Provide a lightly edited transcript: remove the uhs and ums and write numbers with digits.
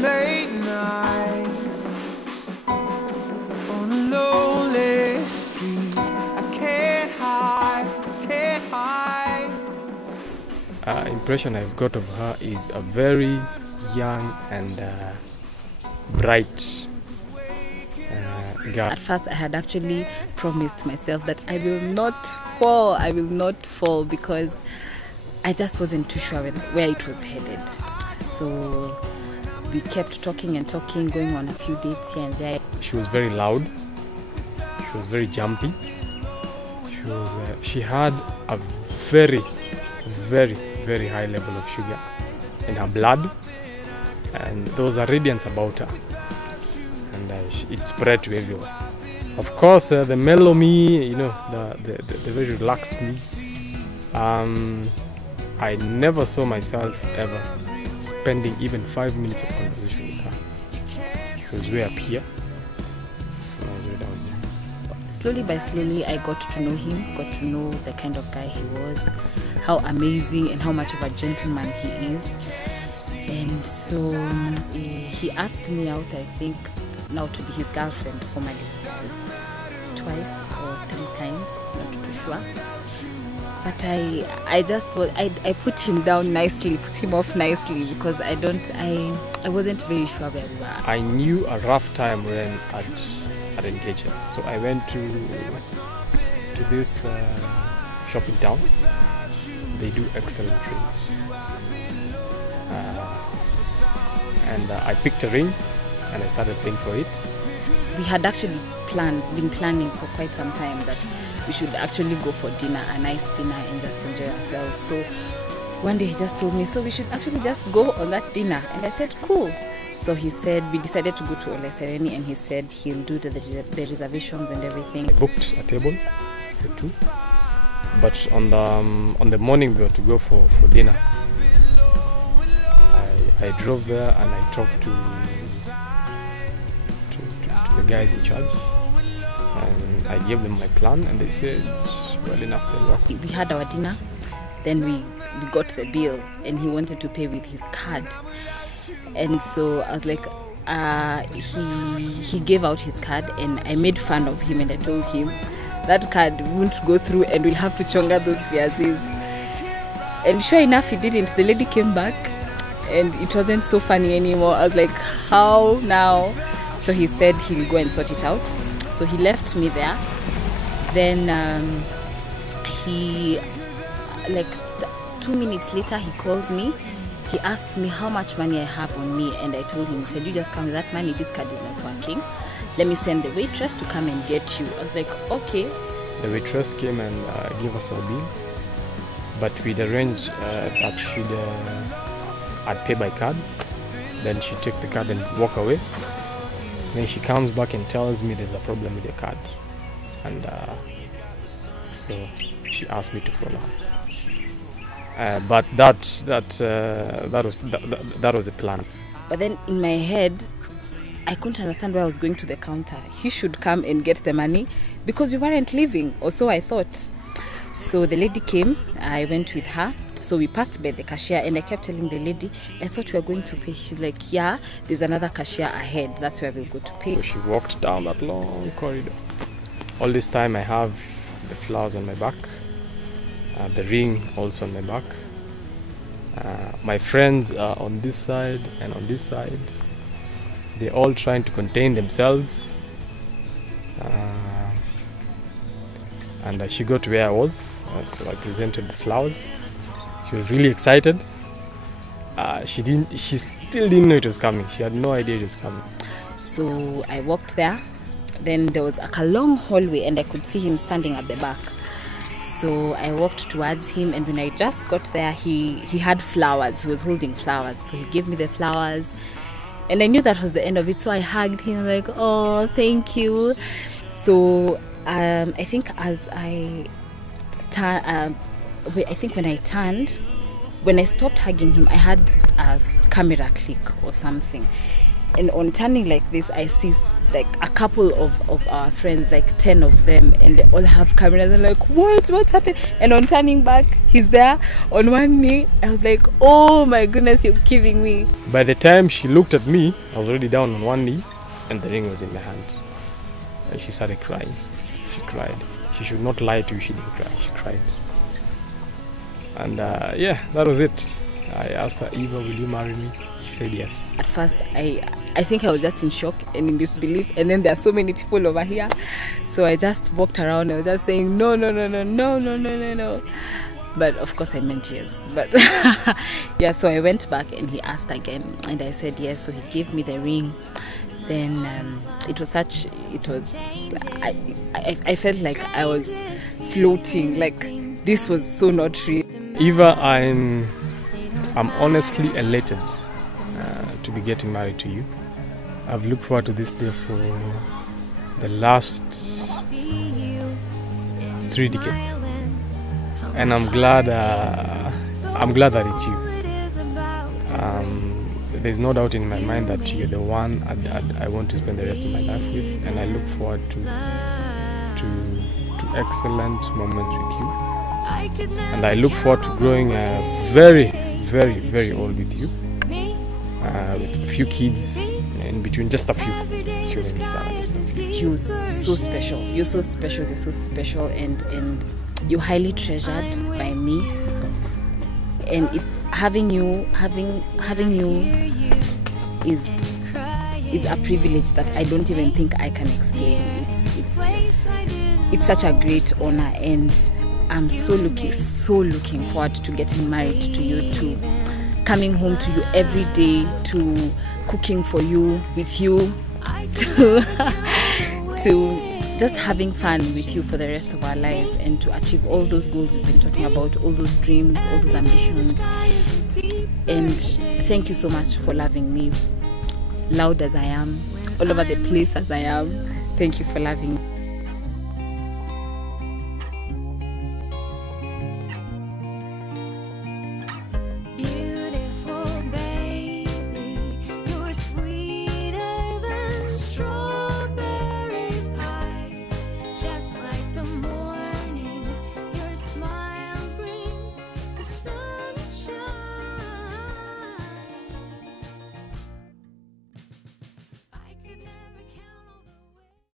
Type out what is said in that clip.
late night on a lonely street. I can't hide, can't hide. Impression I've got of her is a very young and bright girl. At first I had actually promised myself that I will not fall because I just wasn't too sure where it was headed. So we kept talking and talking, going on a few dates here and there. She was very loud, she was very jumpy, she had a very high level of sugar in her blood, and there was a radiance about her, and it spread to everyone. Of course, the mellow me, you know, the very relaxed me, I never saw myself ever spending even 5 minutes of conversation with her. She was way up here, and I was way down here. Slowly by slowly, I got to know him, got to know the kind of guy he was, how amazing and how much of a gentleman he is. And so he asked me out, I think, now to be his girlfriend formally, twice or 3 times, not too sure. But I put him down nicely, put him off nicely, because I wasn't very sure where we were. I knew a rough time when I'd engaged her. So I went to this shopping town. They do excellent rings. And I picked a ring and I started paying for it. We had actually been planning for quite some time that we should actually go for dinner, a nice dinner, and just enjoy ourselves. So one day he just told me, so we should actually just go on that dinner. And I said, cool. So he said, we decided to go to Ole Sereni, and he said he'll do the reservations and everything. I booked a table for 2, but on the morning we were to go for dinner. I drove there and I talked to the guys in charge, and I gave them my plan, and they said, well enough, they'll work. We had our dinner, then we got the bill, and he wanted to pay with his card. And so I was like, he gave out his card, and I made fun of him, and I told him that card won't go through and we'll have to chonga those viazis. And sure enough, he didn't. The lady came back and it wasn't so funny anymore. I was like, how now? So he said he'll go and sort it out. So he left me there. Then he, like 2 minutes later, he calls me. He asked me how much money I have on me, and I told him, he said, you just come with that money, this card is not working. Let me send the waitress to come and get you. I was like, okay. The waitress came and gave us our bill, but we'd arranged that I'd pay by card, then she'd take the card and walk away. Then she comes back and tells me there's a problem with your card, and so she asked me to follow her. But that was the plan. But then in my head, I couldn't understand why I was going to the counter. He should come and get the money because we weren't leaving, or so I thought. So the lady came, I went with her. So we passed by the cashier, and I kept telling the lady, I thought we were going to pay. She's like, yeah, there's another cashier ahead. That's where we'll go to pay. So she walked down that long corridor. All this time I have the flowers on my back, the ring also on my back. My friends are on this side and on this side. They're all trying to contain themselves. And she got to where I was, so I presented the flowers. She was really excited. She still didn't know it was coming. She had no idea it was coming. So I walked there. Then there was a long hallway, and I could see him standing at the back. So I walked towards him, and when I just got there, he had flowers. He was holding flowers. So he gave me the flowers, and I knew that was the end of it. So I hugged him like, oh, thank you. So I think when I stopped hugging him, I had a camera click or something. And on turning like this, I see like a couple of our friends, like 10 of them, and they all have cameras. And like, what's happened? And on turning back, he's there on one knee. I was like, oh my goodness, you're kidding me. By the time she looked at me, I was already down on one knee and the ring was in my hand. And she started crying. She cried. She should not lie to you, she didn't cry. She cried. And yeah, that was it. I asked her, Eva, will you marry me? She said yes. At first, I think I was just in shock and in disbelief. And then there are so many people over here. So I just walked around. I was just saying, no. But of course I meant yes. But yeah, so I went back and he asked again. And I said yes. So he gave me the ring. Then I felt like I was floating. Like this was so not real. Eva, I'm honestly elated to be getting married to you. I've looked forward to this day for the last 3 decades, and I'm glad that it's you. There's no doubt in my mind that you're the one I want to spend the rest of my life with, and I look forward to excellent moments with you. And I look forward to growing very, very, very old with you, with a few kids in between, just a few. You're so special. You're so special. You're so special, and you're highly treasured by me. And having you is a privilege that I don't even think I can explain. It's such a great honor, and I'm so looking forward to getting married to you, to coming home to you every day, to cooking for you, with you, to just having fun with you for the rest of our lives, and to achieve all those goals we've been talking about, all those dreams, all those ambitions. And thank you so much for loving me, loud as I am, all over the place as I am. Thank you for loving me.